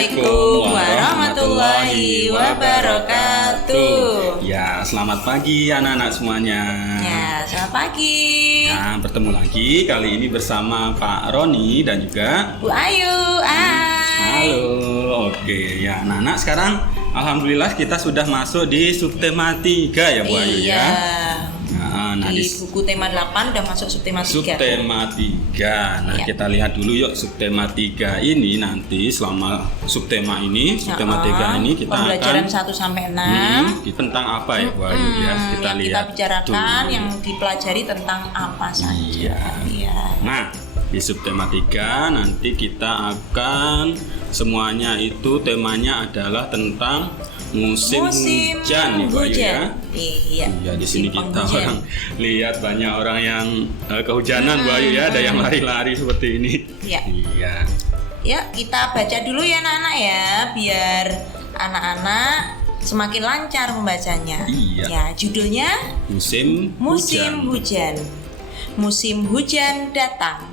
Assalamualaikum warahmatullahi wabarakatuh. Ya, selamat pagi anak-anak semuanya. Ya, selamat pagi. Nah, bertemu lagi kali ini bersama Pak Roni dan juga Bu Ayu. Hai. Halo. Oke, ya anak-anak sekarang alhamdulillah kita sudah masuk di subtema 3 ya Bu Ayu ya. Nah, di buku tema 8 udah masuk subtema 3. Subtema 3. Nah, kita lihat dulu yuk subtema 3 ini nanti selama subtema 3 ini kita pembelajaran akan 1 sampai 6. Tentang apa ya Bu Ayu ya? Kita yang lihat kita bicarakan dulu. yang dipelajari tentang apa saja. Iya. Nah, di subtema 3 nanti kita akan semuanya itu temanya adalah tentang musim hujan nih Bu Ayu ya. Iya. Iya, di sini kita lihat banyak orang yang kehujanan Bu Ayu ya, ada yang lari-lari seperti ini. Iya. Iya. Ya, kita baca dulu ya anak-anak ya, biar anak-anak semakin lancar membacanya. Iya. Ya, judulnya Musim hujan. Musim hujan datang.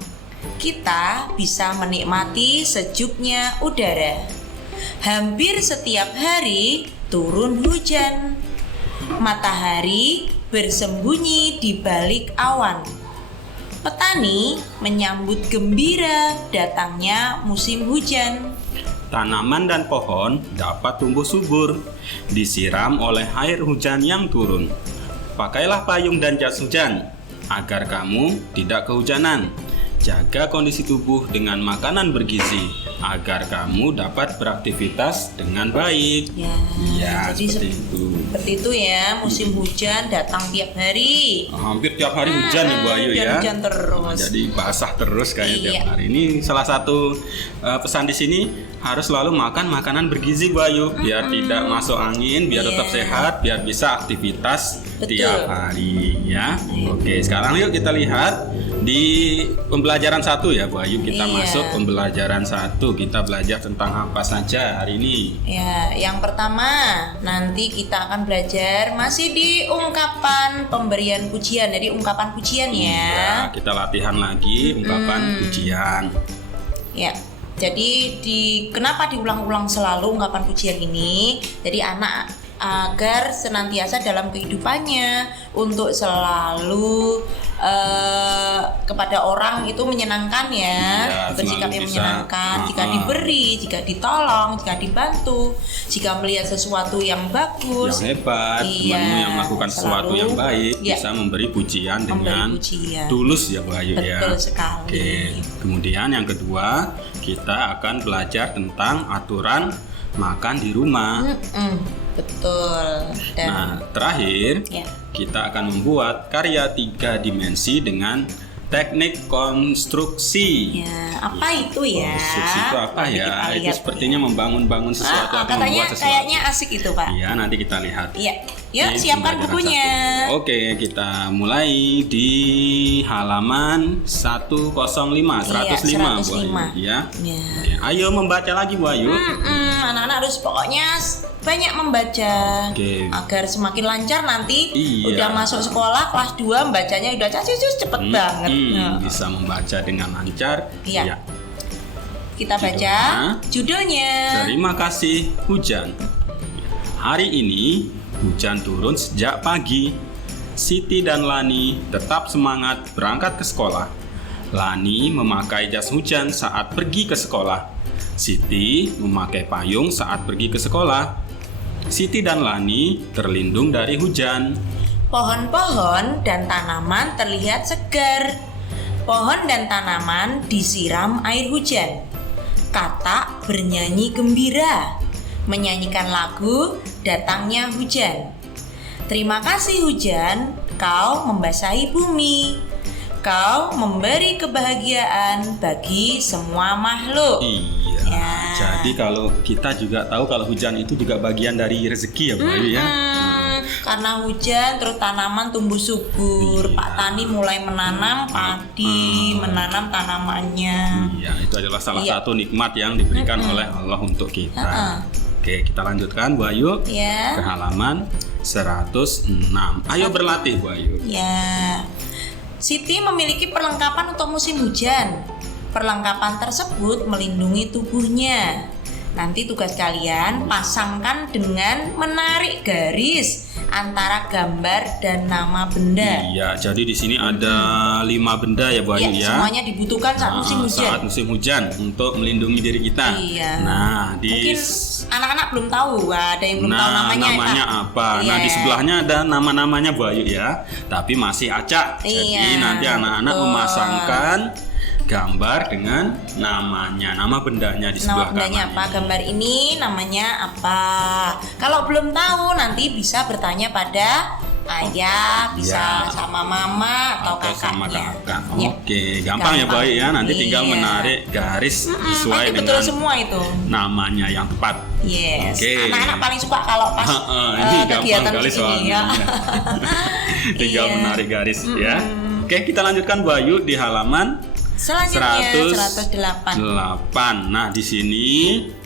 Kita bisa menikmati sejuknya udara. Hampir setiap hari turun hujan. Matahari bersembunyi di balik awan. Petani menyambut gembira datangnya musim hujan. Tanaman dan pohon dapat tumbuh subur, disiram oleh air hujan yang turun. Pakailah payung dan jas hujan, agar kamu tidak kehujanan. Jaga kondisi tubuh dengan makanan bergizi, agar kamu dapat beraktivitas dengan baik. Ya, jadi seperti itu ya, musim hujan datang tiap hari. Hampir tiap hari hujan ya Bu Ayu ya. Hujan terus. Jadi basah terus kayaknya tiap hari. Ini salah satu pesan di sini, harus selalu makan makanan bergizi Bu Ayu, biar tidak masuk angin, biar tetap sehat, biar bisa aktivitas tiap hari ya. Oke, sekarang yuk kita lihat di pembelajaran 1 ya Bu Ayu, kita masuk pembelajaran 1. Kita belajar tentang apa saja hari ini? Ya, yang pertama nanti kita akan belajar masih di ungkapan pemberian pujian. Jadi ungkapan pujian ya. Kita latihan lagi ungkapan pujian. Ya. Jadi kenapa diulang-ulang selalu ungkapan pujian ini? Jadi anak agar senantiasa dalam kehidupannya untuk selalu kepada orang itu menyenangkan ya, bersikap yang menyenangkan, jika diberi, jika ditolong, jika dibantu, jika melihat sesuatu yang bagus, yang hebat, temanmu yang melakukan sesuatu yang baik, bisa memberi pujian dengan tulus ya Bu Ayu ya. Betul sekali. Oke. Kemudian yang kedua, kita akan belajar tentang aturan makan di rumah. Betul. Dan terakhir kita akan membuat karya 3 dimensi dengan teknik konstruksi. Ya, apa itu ya? Konstruksi itu apa ya? Itu sepertinya membangun sesuatu atau katanya membuat sesuatu. Kayaknya asik itu Pak. Iya, nanti kita lihat. Iya. Yuk, siapkan bukunya. Oke, kita mulai di halaman 105 Bu Ayu ya. Ayo membaca lagi Bu Ayu. Anak-anak harus pokoknya banyak membaca agar semakin lancar nanti. Udah masuk sekolah kelas 2 bacanya udah cepet banget. Bisa membaca dengan lancar. Iya. Kita baca judulnya. Terima kasih hujan. Hari ini hujan turun sejak pagi. Siti dan Lani tetap semangat berangkat ke sekolah. Lani memakai jas hujan saat pergi ke sekolah. Siti memakai payung saat pergi ke sekolah. Siti dan Lani terlindung dari hujan. Pohon-pohon dan tanaman terlihat segar. Pohon dan tanaman disiram air hujan. Katak bernyanyi gembira, menyanyikan lagu datangnya hujan. Terima kasih hujan, kau membasahi bumi. Kau memberi kebahagiaan bagi semua makhluk. Iya. Jadi kalau kita juga tahu kalau hujan itu juga bagian dari rezeki ya Bu Ayu ya. Karena hujan terus tanaman tumbuh subur. Pak Tani mulai menanam padi, menanam tanamannya. Iya, itu adalah salah satu nikmat yang diberikan oleh Allah untuk kita. Oke, kita lanjutkan Bu Ayu ke halaman 106. Ayo berlatih Bu Ayu. Ya. Siti memiliki perlengkapan untuk musim hujan. Perlengkapan tersebut melindungi tubuhnya. nanti tugas kalian pasangkan dengan menarik garis antara gambar dan nama benda. Iya, jadi di sini ada 5 benda ya Bu Ayu ya. Semuanya dibutuhkan saat musim hujan. Saat musim hujan untuk melindungi diri kita. Iya. Nah, mungkin anak-anak belum tahu, ada yang belum tahu namanya apa. Nah, di sebelahnya ada nama-namanya Bu Ayu ya, tapi masih acak. Jadi nanti anak-anak memasangkan gambar dengan namanya, nama bendanya di sebelah kanan. Nama bendanya apa? Gambar ini namanya apa? Kalau belum tahu nanti bisa bertanya pada ayah, bisa sama mama atau kakaknya. Sama kakak. Oke, gampang ya Bu Ayu ya. Nanti tinggal menarik garis sesuai dengan betul semua itu. Namanya yang tepat. Yes. Anak-anak paling suka kalau pas ini kegiatan gampang kali soalnya. Tinggal menarik garis ya. Oke, kita lanjutkan Bu Ayu di halaman selanjutnya 108. Nah, di sini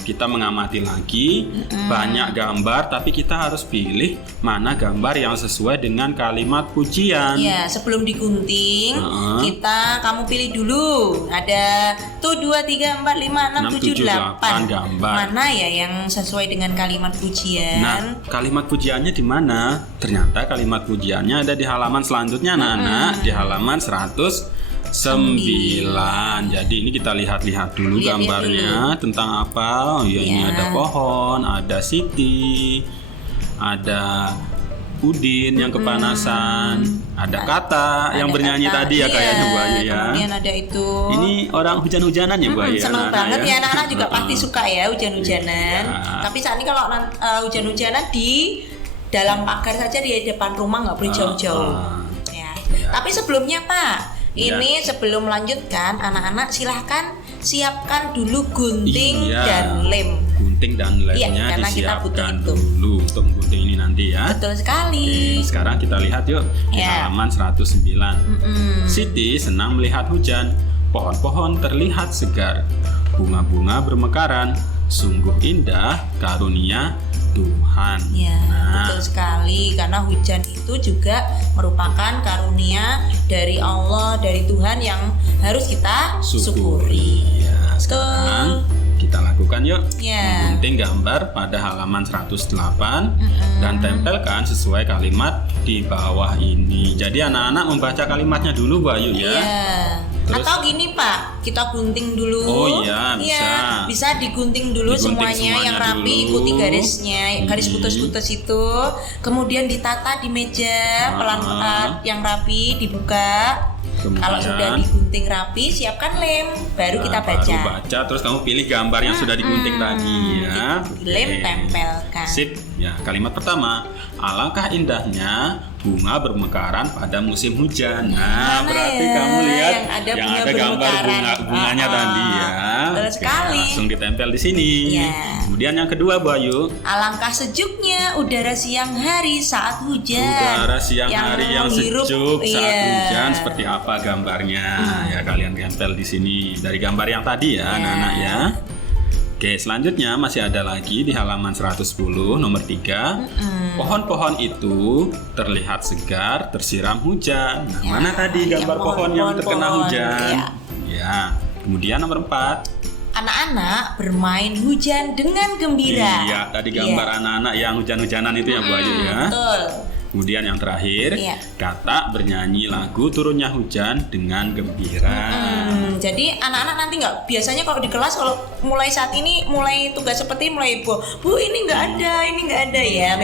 kita mengamati lagi banyak gambar, tapi kita harus pilih mana gambar yang sesuai dengan kalimat pujian. Ya, sebelum digunting, kamu pilih dulu. Ada 1, 2, 3, 4, 5, 6, 7, 8 gambar. Mana ya yang sesuai dengan kalimat pujian? Nah, kalimat pujiannya di mana? Ternyata kalimat pujiannya ada di halaman selanjutnya, anak-anak, di halaman 109. Jadi ini kita lihat-lihat dulu gambarnya tentang apa. Ini ada pohon, ada Siti, ada Udin yang kepanasan, ada Kata yang bernyanyi tadi ya kayaknya Bu Ayu ya. Kemudian ada itu. Ini orang hujan-hujanan ya Bu Ayu. Senang banget ya anak-anak juga pasti suka ya hujan-hujanan. Tapi saat ini kalau hujan-hujanan di dalam pagar saja di depan rumah, nggak boleh jauh-jauh. Tapi sebelumnya Pak, ini sebelum melanjutkan, anak-anak silahkan siapkan dulu gunting dan lem. Gunting dan lemnya disiapkan dulu untuk gunting ini nanti ya. Betul sekali. Oke, sekarang kita lihat yuk di halaman 109. Siti senang melihat hujan. Pohon-pohon terlihat segar. Bunga-bunga bermekaran. Sungguh indah karunia Tuhan. Ya, betul sekali, karena hujan itu juga merupakan karunia dari Allah, dari Tuhan yang harus kita syukuri. Ya, sekarang kita lakukan yuk. Gunting gambar pada halaman 108 dan tempelkan sesuai kalimat di bawah ini. Jadi anak-anak membaca kalimatnya dulu Bu Ayu ya. Terus, atau gini Pak, kita gunting dulu. Oh iya, bisa. Bisa digunting dulu semuanya yang rapi, ikuti garisnya, garis putus-putus itu. Kemudian ditata di meja, pelan-pelan yang rapi dibuka. Kalau sudah digunting rapi, siapkan lem, baru kita baca. Baru baca, terus kamu pilih gambar yang sudah digunting tadi ya. Lem tempelkan. Sip. Ya, kalimat pertama, alangkah indahnya bunga bermekaran pada musim hujan. Nah, berarti kamu lihat yang ada gambar bunganya tadi ya. Betul sekali. Langsung ditempel di sini. Kemudian yang kedua Bu Ayu, alangkah sejuknya udara siang hari saat hujan. Udara siang hari yang sejuk saat hujan seperti apa gambarnya? Ya kalian tempel di sini dari gambar yang tadi ya, anak-anak ya. Oke, selanjutnya masih ada lagi di halaman 110 nomor 3. Pohon-pohon itu terlihat segar tersiram hujan. Nah, mana tadi gambar pohon yang terkena hujan? Ya. Kemudian nomor 4. Anak-anak bermain hujan dengan gembira. Iya, tadi gambar anak-anak yang hujan-hujanan itu ya Bu Ayu ya. Betul. Kemudian yang terakhir, Kata bernyanyi lagu turunnya hujan dengan gembira. Jadi anak-anak nanti biasanya kalau di kelas kalau mulai saat ini mulai tugas seperti mulai Bu ini nggak ada ya.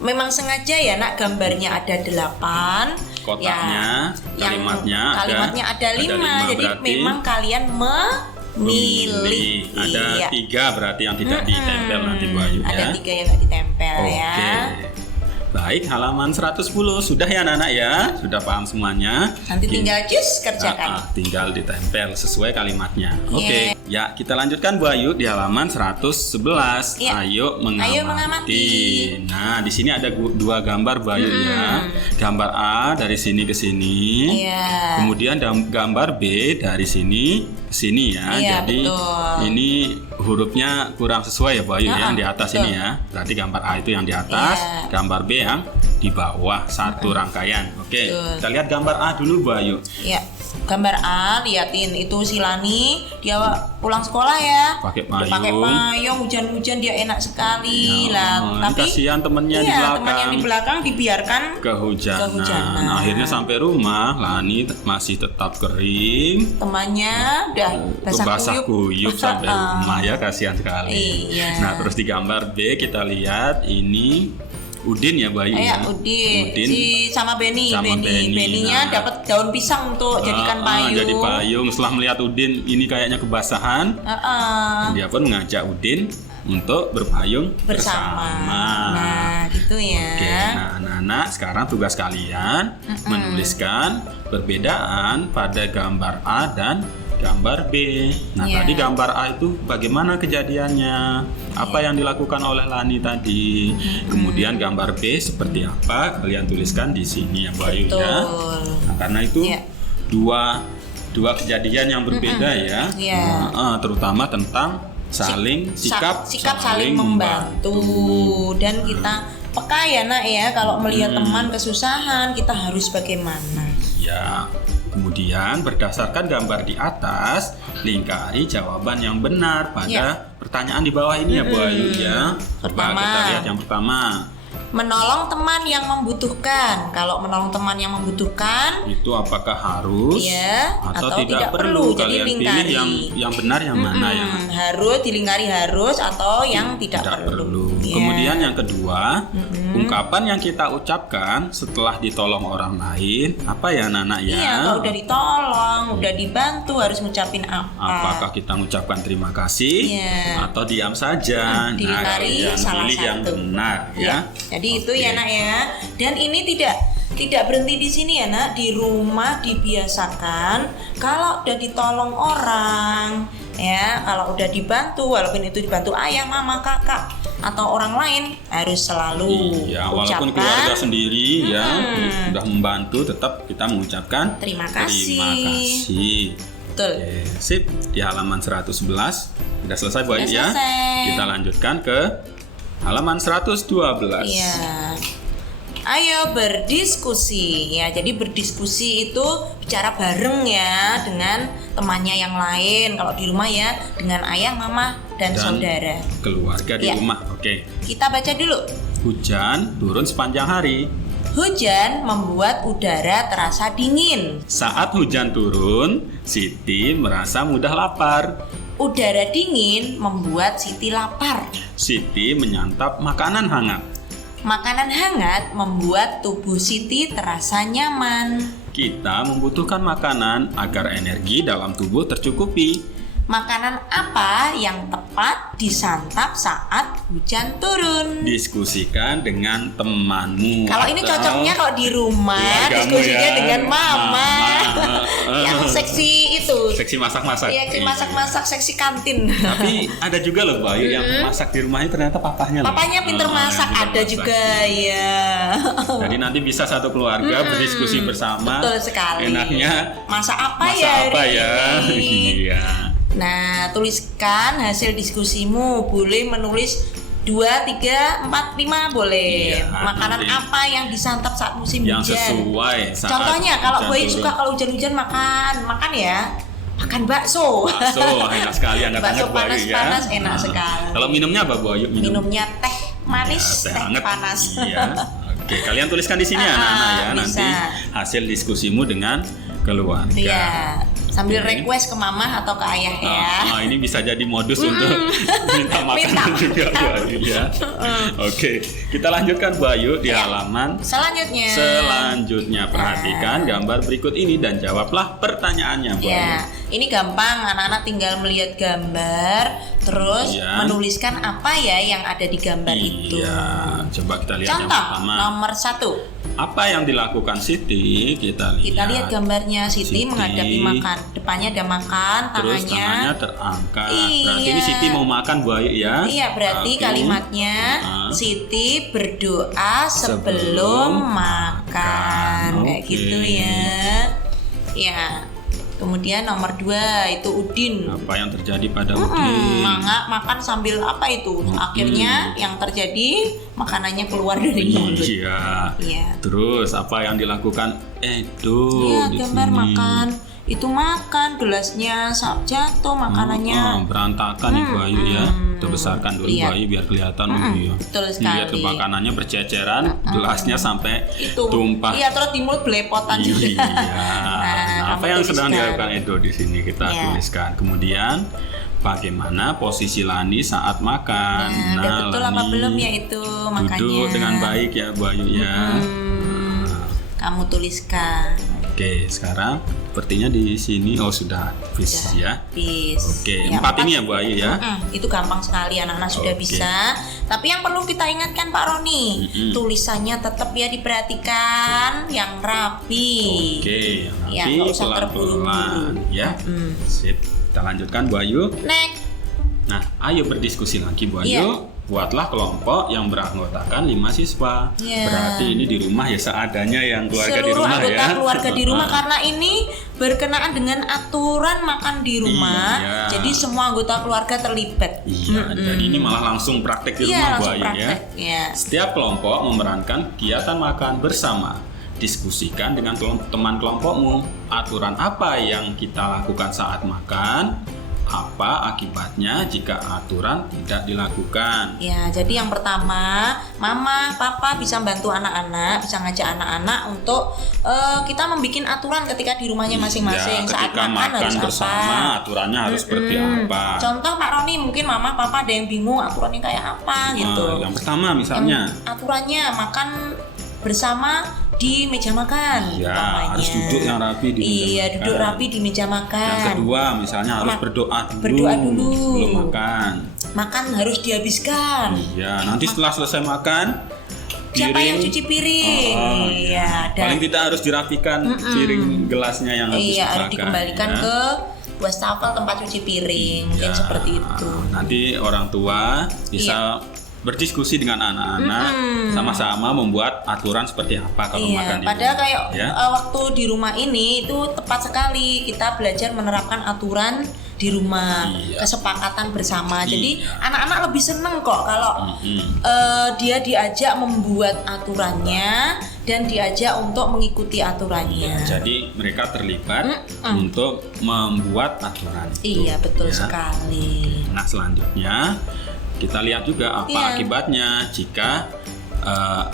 Memang sengaja ya nak, gambarnya ada 8. Kotaknya, kalimatnya ada 5. Jadi memang kalian memilih. Ada 3 berarti yang tidak ditempel nanti Bu Ayu ya. Ada 3 yang nggak ditempel ya. Baik, halaman 110 sudah ya anak-anak ya, sudah paham semuanya. Nanti tinggal kerjakan. Tinggal ditempel sesuai kalimatnya. Oke, ya kita lanjutkan Bu Ayu di halaman 111. Ayo mengamati. Nah, di sini ada 2 gambar Bu Ayu ya. Gambar A dari sini ke sini. Kemudian gambar B dari sini ke sini ya. Jadi ini hurufnya kurang sesuai ya Bu Ayu yang di atas ini ya. Berarti gambar A itu yang di atas, gambar B yang di bawah satu rangkaian. Oke, Betul. kita lihat gambar A dulu Bu Ayu. Ya, gambar A, liatin itu si Lani, dia pulang sekolah ya. Pakai Dia pakai payung. payung, hujan-hujan dia enak sekali lah. Ini kasihan temennya di iya, teman yang belakang. di belakang dibiarkan Kehujanan. Akhirnya sampai rumah, Lani masih tetap kering. temannya udah Basah kuyup sampai rumah ya, kasihan sekali. Iya. Nah, terus di gambar B kita lihat ini Udin ya Bayu ya. Udin. Si sama Benny. Sama Benny. Benny-nya Nah. dapat daun pisang untuk jadikan payung. Jadi payung. Setelah melihat Udin ini kayaknya kebasahan, dia pun mengajak Udin untuk berpayung bersama. Nah, gitu ya. Oke, nah anak-anak sekarang tugas kalian menuliskan perbedaan pada gambar A dan gambar B. Nah, Iya. tadi gambar A itu bagaimana kejadiannya? Apa yang dilakukan oleh Lani tadi? Kemudian gambar B seperti apa? Kalian tuliskan di sini ya, Bu Ayu ya. Betul. Nah, karena itu Iya. dua kejadian yang berbeda ya. Iya. Terutama tentang saling sikap saling membantu. Dan kita peka ya nak ya, kalau melihat teman kesusahan kita harus bagaimana. Ya, kemudian berdasarkan gambar di atas, lingkari jawaban yang benar pada pertanyaan di bawah ini ya Bu Ayu ya. Coba Pertama. kita lihat yang pertama. Menolong teman yang membutuhkan. Kalau menolong teman yang membutuhkan, Itu apakah harus ya, atau tidak perlu? Jadi Kalian pilih lingkari. yang benar yang mana ya? Harus dilingkari harus atau yang tidak perlu. Ya. Kemudian yang kedua, ungkapan yang kita ucapkan setelah ditolong orang lain, apa ya Nana ya? Iya, kalau udah ditolong, udah dibantu harus ngucapin apa? Apakah kita mengucapkan terima kasih Iya. atau diam saja? Dilingkari Kalian salah pilih yang satu. benar ya. Jadi itu Oke. ya nak ya. Dan ini tidak berhenti di sini ya nak. Di rumah dibiasakan kalau udah ditolong orang, ya, kalau udah dibantu, walaupun itu dibantu ayah, mama, kakak atau orang lain, harus selalu Iya, walaupun ucapkan keluarga sendiri ya sudah membantu, tetap kita mengucapkan terima kasih. Terima kasih. Betul. Oke, sip. Di halaman 111 sudah selesai Bu Ayu Sudah ya. selesai. Kita lanjutkan ke halaman 112. Iya. Ayo berdiskusi ya. Jadi berdiskusi itu bicara bareng ya dengan temannya yang lain. Kalau di rumah ya dengan ayah, mama dan saudara. Keluarga di Ya. rumah. Oke. Kita baca dulu. Hujan turun sepanjang hari. Hujan membuat udara terasa dingin. Saat hujan turun, Siti merasa mudah lapar. Udara dingin membuat Siti lapar. Siti menyantap makanan hangat. Makanan hangat membuat tubuh Siti terasa nyaman. Kita membutuhkan makanan agar energi dalam tubuh tercukupi. Makanan apa yang tepat disantap saat hujan turun? Diskusikan dengan temanmu. Kalau ini atau cocoknya kalau di rumah keluargamu diskusinya ya. dengan mama. Mama. Yang seksi itu. Seksi masak-masak. Iya, masak-masak seksi kantin. Tapi ada juga loh Bayu yang masak di rumahnya ternyata papahnya loh. Papanya pinter masak, yang pinter ada masak. juga ya. Jadi nanti bisa satu keluarga berdiskusi bersama. Betul sekali. Enaknya Masak apa masak ya apa hari ya? ini? Iya. Nah, tuliskan hasil diskusimu. Boleh menulis 2, 3, 4, 5 boleh. Iya, Makanan nanti. apa yang disantap saat musim Yang hujan? sesuai saat Contohnya kalau hujan Boy turun. suka kalau hujan-hujan makan ya. Makan bakso. Bakso enak sekali Bakso hangat-hangat Bu Ayu ya. panas-panas enak sekali. Kalau minumnya apa Bu Ayu? Minumnya teh manis, Ya, teh hangat. panas. Iya. Oke, kalian tuliskan di sini ya anak-anak ya. bisa. Nanti hasil diskusimu dengan keluarga. Iya. Sambil Oke. request ke mama atau ke ayah ya. Ini bisa jadi modus untuk minta makanan Minta. juga Bu Ayu ya. Oke, kita lanjutkan Bu Ayu di Ya. halaman Selanjutnya. perhatikan gambar berikut ini dan jawablah pertanyaannya Bu Ayu. Ya, ini gampang, anak-anak tinggal melihat gambar, terus Iya. menuliskan apa ya yang ada di gambar itu. Iya, coba kita lihat yang Contoh pertama. nomor 1, Apa yang dilakukan Siti? Kita lihat gambarnya Siti menghadapi makan, depannya ada makan, Terus tangannya. tangannya terangkat. Iya. Berarti ini Siti mau makan Bu Ayu ya? Iya, berarti Oke. kalimatnya Siti berdoa sebelum makan. Kayak Oke. gitu ya. Ya. Kemudian nomor 2 itu Udin. Apa yang terjadi pada Udin? Mangga makan sambil apa itu? Akhirnya yang terjadi makanannya keluar dari mulut. Iya. Iya. Terus apa yang dilakukan Edo Iya, di gambar sini? makan. Itu makan gelasnya jatuh makanannya. Berantakan Ibu Ayu ya. Kita besarkan dulu Ibu Ayu biar kelihatan ya. Betul Lihat sekali. makanannya berceceran, gelasnya sampai Itu. tumpah. Iya, terus di mulut belepotan juga. Iya. Nah, apa kamu yang sedang tuliskan. dilakukan Edo di sini kita Iya. tuliskan. Kemudian bagaimana posisi Lani saat makan? Nah, udah betul apa Lani belum ya itu makanya. duduk dengan baik ya Bu Ayu ya. Kamu tuliskan. Oke, sekarang sepertinya di sini sudah habis ya. Bis. Oke, 4 ini ya Bu Ayu ya. Itu gampang sekali anak-anak sudah Oke. bisa. Tapi yang perlu kita ingatkan Pak Roni, tulisannya tetap ya diperhatikan yang rapi. Oke, Ya, nanti nggak usah pelan-pelan terburu-buru. ya. Sip, kita lanjutkan Bu Ayu. Next. Nah, ayo berdiskusi lagi Bu Ayu. Iya. Buatlah kelompok yang beranggotakan 5 siswa. Iya. Berarti ini di rumah ya seadanya yang keluarga di Seluruh rumah anggota ya. keluarga di rumah karena ini berkenaan dengan aturan makan di rumah. Iya. Jadi semua anggota keluarga terlibat. Iya, jadi ini malah langsung praktek di Iya, rumah Bu langsung Ayu ya. praktek. Ya. Setiap kelompok memerankan kegiatan makan bersama. Diskusikan dengan teman kelompokmu. Aturan apa yang kita lakukan saat makan? Apa akibatnya jika aturan tidak dilakukan? Ya, jadi yang pertama, mama, papa bisa bantu anak-anak, bisa ngajak anak-anak untuk kita membuat aturan ketika di rumahnya masing-masing. Ya, Saat ketika makan harus bersama, apa. aturannya harus seperti apa? Contoh Pak Roni, mungkin mama, papa ada yang bingung aturannya kayak apa gitu. Yang pertama misalnya, Aturannya makan bersama di meja makan. ya utamanya. harus duduk yang rapi di meja Iya, makan. duduk rapi di meja makan. Yang kedua misalnya harus berdoa berdoa dulu. sebelum makan. Makan harus dihabiskan. Iya, nanti setelah selesai makan, Siapa yang cuci piring? Iya, dan paling tidak harus dirapikan piring gelasnya yang habis iya harus dimakan, dikembalikan ya. ke wastafel tempat cuci piring. Mungkin Ya, seperti itu. Nanti orang tua bisa berdiskusi dengan anak-anak, sama-sama membuat aturan seperti apa kalau makan Iya, di padahal rumah, kayak ya. waktu di rumah ini itu tepat sekali kita belajar menerapkan aturan di rumah, Iya. kesepakatan bersama. Jadi Iya. anak-anak lebih seneng kok kalau dia diajak membuat aturannya dan diajak untuk mengikuti aturannya. Jadi mereka terlibat untuk membuat aturan. Iya, betul Ya. sekali. Nah, selanjutnya kita lihat juga apa Iya. akibatnya jika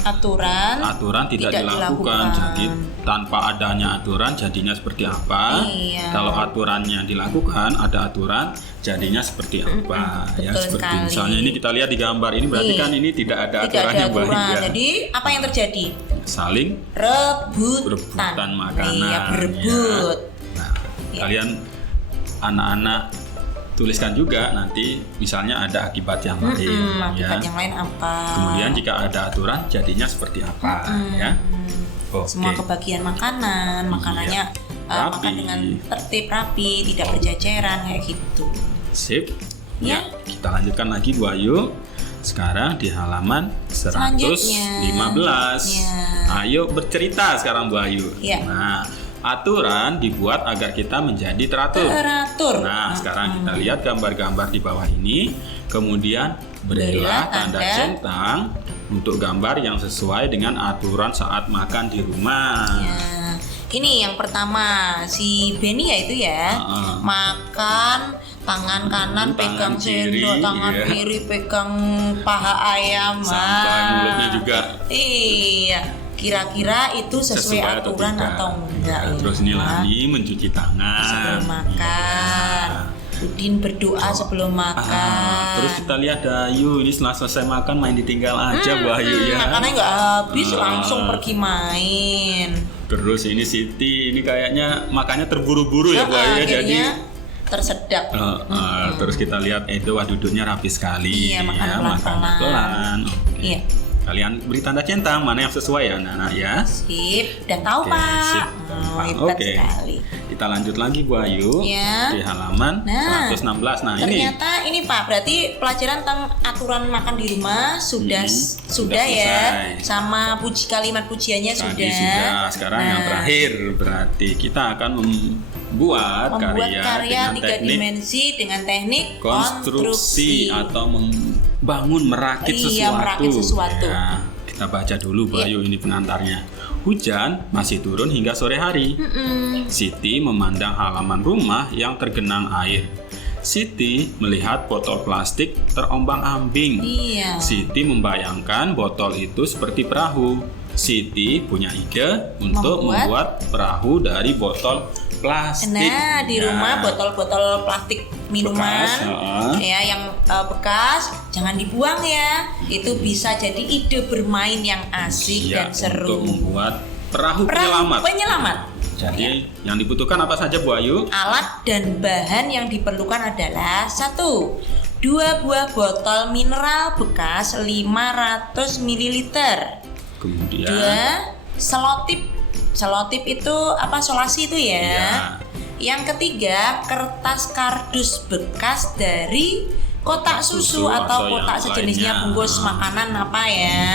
Aturan tidak tidak dilakukan. dilakukan. Jadi tanpa adanya aturan jadinya seperti apa? Iya. Kalau aturannya dilakukan, ada aturan, jadinya seperti apa? Ya, betul seperti sekali. misalnya ini kita lihat di gambar ini berarti Iya. kan ini tidak ada tidak ada aturannya Bu Ayu, aturan. ya. Jadi apa yang terjadi? Saling Rebutan makanan. Iya, berebut. Ya. Nah, kalian anak-anak tuliskan juga nanti misalnya ada akibat yang lain Akibat ya. yang lain apa? Kemudian jika ada aturan jadinya seperti apa ya. Oke. Semua kebagian makanannya makan Rapi. dengan tertib rapi, tidak berceceran kayak gitu. Sip. Ya. Kita lanjutkan lagi Bu Ayu. Sekarang di halaman 115. Ya. Ayo bercerita sekarang Bu Ayu. Ya. Nah, aturan dibuat agar kita menjadi teratur. Teratur. Nah, sekarang kita lihat gambar-gambar di bawah ini. Kemudian berilah tanda centang untuk gambar yang sesuai dengan aturan saat makan di rumah. Ya. Ini yang pertama si Benny ya itu ya. Makan tangan kanan pegang kiri, sendok, tangan iya. kiri pegang paha ayam. Sampai mulutnya juga Iya. Kira-kira itu sesuai aturan tidak. atau enggak? Ya, terus ini Lani mencuci tangan sebelum makan. Udin berdoa sebelum makan. Terus kita lihat Dayu ini setelah selesai makan main ditinggal aja Bu Ayu ya. Makannya nggak habis langsung pergi main. Terus ini Siti ini kayaknya makannya terburu-buru ya Bu Ayu ya, jadi Akhirnya tersedak. terus kita lihat Edo duduknya rapi sekali. Iya, makan ya, pelan-pelan. makannya pelan. Oke. Iya. Kalian beri tanda centang mana yang sesuai ya anak-anak ya. Sip, udah tahu Oke, Pak. sip. Hebat Oke. sekali. Kita lanjut lagi Bu Ayu Ya. di halaman Nah, 116. Nah, ini Ternyata ini Pak, berarti pelajaran tentang aturan makan di rumah sudah sudah ya, selesai. sama kalimat pujiannya tadi sudah. Sekarang yang Nah, terakhir berarti kita akan membuat karya dengan 3 teknik dimensi dengan teknik konstruksi atau membangun merakit sesuatu. Ya, kita baca dulu Bayu ini pengantarnya. Hujan masih turun hingga sore hari. Siti memandang halaman rumah yang tergenang air. Siti melihat botol plastik terombang-ambing. Siti membayangkan botol itu seperti perahu. Siti punya ide untuk membuat perahu dari botol plastik. Nah, di rumah botol-botol plastik minuman bekas, ya yang bekas jangan dibuang ya. Itu bisa jadi ide bermain yang asik dan seru. Untuk membuat perahu penyelamat. Jadi yang dibutuhkan apa saja Bu Ayu? Alat dan bahan yang diperlukan adalah 1. 2 buah botol mineral bekas 500 ml. Kemudian 2 selotip. Selotip itu apa? Solasi itu ya. Yang ketiga, kertas kardus bekas dari kotak susu atau kotak sejenisnya bungkus makanan apa ya.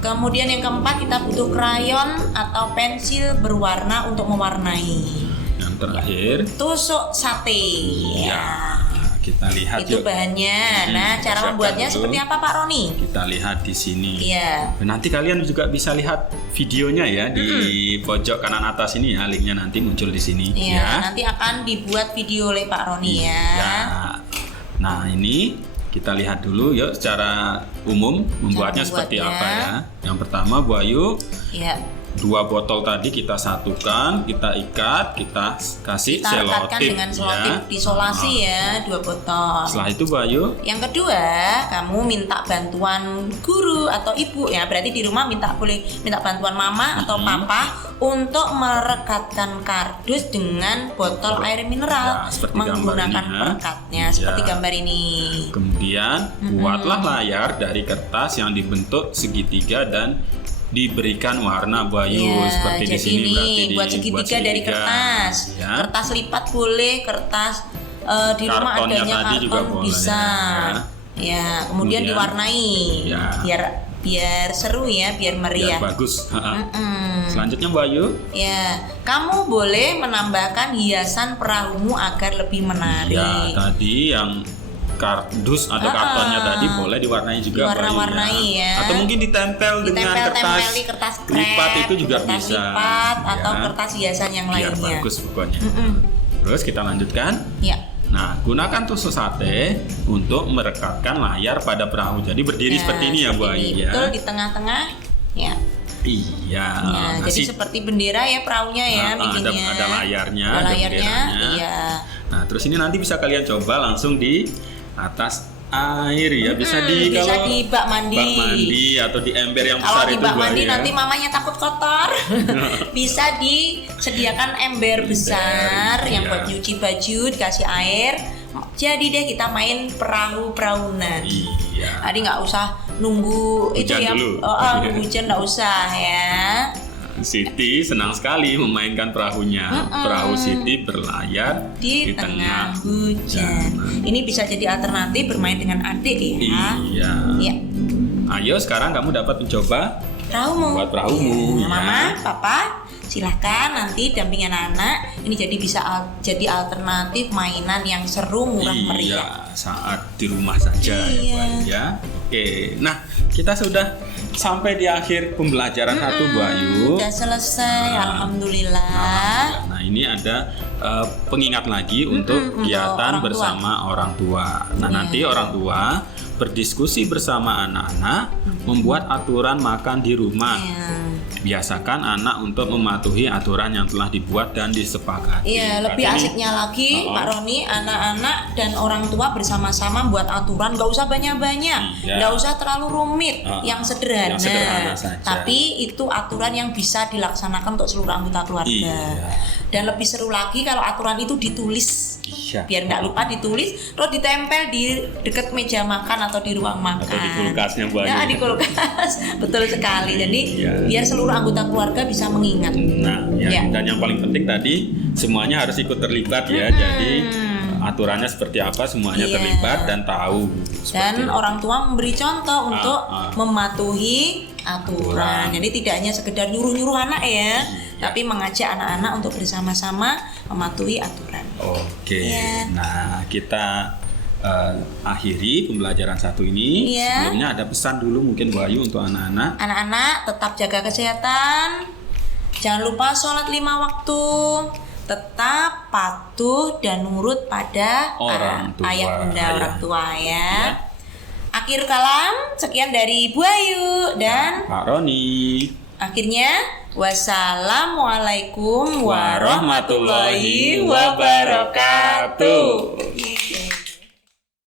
Kemudian yang keempat, kita butuh krayon atau pensil berwarna untuk mewarnai. Yang terakhir, tusuk sate. Kita lihat itu bahannya. Nah, cara membuatnya seperti apa Pak Roni? Kita lihat di sini. Nanti kalian juga bisa lihat videonya ya di pojok kanan atas ini ya, linknya nanti muncul di sini. Nanti akan dibuat video oleh Pak Roni ya. Nah, ini kita lihat dulu yuk secara umum membuatnya seperti apa ya. Yang pertama Bu Ayu, 2 botol tadi kita satukan, kita ikat, kita kasih selotip dengan selotip disolasi ya 2 botol. Setelah itu Bu Ayu, yang kedua, kamu minta bantuan guru atau ibu ya, berarti di rumah boleh minta bantuan mama atau papa untuk merekatkan kardus dengan botol air mineral menggunakan perekatnya seperti gambar ini. Kemudian buatlah layar dari kertas yang dibentuk segitiga dan diberikan warna Bu Ayu seperti di sini. Berarti buat segitiga dari kertas. Kertas lipat boleh, kertas di rumah adanya karton bisa. Kemudian diwarnai. Biar seru ya, biar meriah. Biar bagus. Selanjutnya Bu Ayu. Kamu boleh menambahkan hiasan perahumu agar lebih menarik. Tadi yang kardus atau kartonnya tadi boleh diwarnai juga warna-warnai ya. Atau mungkin ditempel dengan kertas lipat itu juga bisa. Lipat atau kertas hiasan yang lainnya. Biar bagus pokoknya. Terus kita lanjutkan. Nah, gunakan tusuk sate untuk merekatkan layar pada perahu. Jadi berdiri seperti ini ya Bu Ayu ya. Betul, di tengah-tengah. Jadi seperti bendera ya perahunya ya bikinnya. Ada layarnya, ada layarnya. Nah, terus ini nanti bisa kalian coba langsung di atas air ya, bisa di bak mandi atau di ember yang besar itu. Kalau di bak mandi nanti mamanya takut kotor. Bisa disediakan ember besar yang buat nyuci baju, dikasih air. Jadi deh kita main perahu-perahunan. Jadi nggak usah nunggu hujan itu ya. Hujan nggak usah ya. Siti senang sekali memainkan perahunya. Perahu Siti berlayar di tengah hujan. Ini bisa jadi alternatif bermain dengan adik ya. Ayo sekarang kamu dapat mencoba buat perahumu. Mama, Papa, silahkan nanti dampingan anak. Ini bisa jadi alternatif mainan yang seru, murah meriah. Saat di rumah saja ya. Oke, nah kita sudah sampai di akhir pembelajaran satu Bu Ayu. Sudah selesai, alhamdulillah. Nah ini ada pengingat lagi untuk kegiatan bersama orang tua. Nah nanti orang tua berdiskusi bersama anak-anak, membuat aturan makan di rumah. Biasakan anak untuk mematuhi aturan yang telah dibuat dan disepakati. Lebih asiknya lagi Pak Roni, anak-anak dan orang tua bersama-sama buat aturan, nggak usah banyak-banyak, nggak usah terlalu rumit, yang sederhana saja. Tapi itu aturan yang bisa dilaksanakan untuk seluruh anggota keluarga. Dan lebih seru lagi kalau aturan itu ditulis. Biar nggak lupa ditulis, terus ditempel di dekat meja makan atau di ruang makan. Atau di kulkasnya Bu Ayu. Di kulkas, betul sekali. Jadi biar seluruh anggota keluarga bisa mengingat. Dan yang paling penting tadi semuanya harus ikut terlibat ya. Jadi aturannya seperti apa semuanya terlibat dan tahu. Dan orang tua memberi contoh untuk mematuhi aturan. Jadi tidak hanya sekedar nyuruh-nyuruh anak ya, tapi mengajak anak-anak untuk bersama-sama mematuhi aturan. Oke. Iya. Nah, kita akhiri pembelajaran satu ini. Iya. Sebelumnya ada pesan dulu mungkin Bu Ayu untuk anak-anak. Anak-anak tetap jaga kesehatan. Jangan lupa sholat 5 waktu. Tetap patuh dan nurut pada Orang tua. ayah bunda Ya. orang tua ya. Ya. Akhir kalam, sekian dari Bu Ayu dan Pak Roni. akhirnya wassalamualaikum warahmatullahi Warahmatullahi wabarakatuh.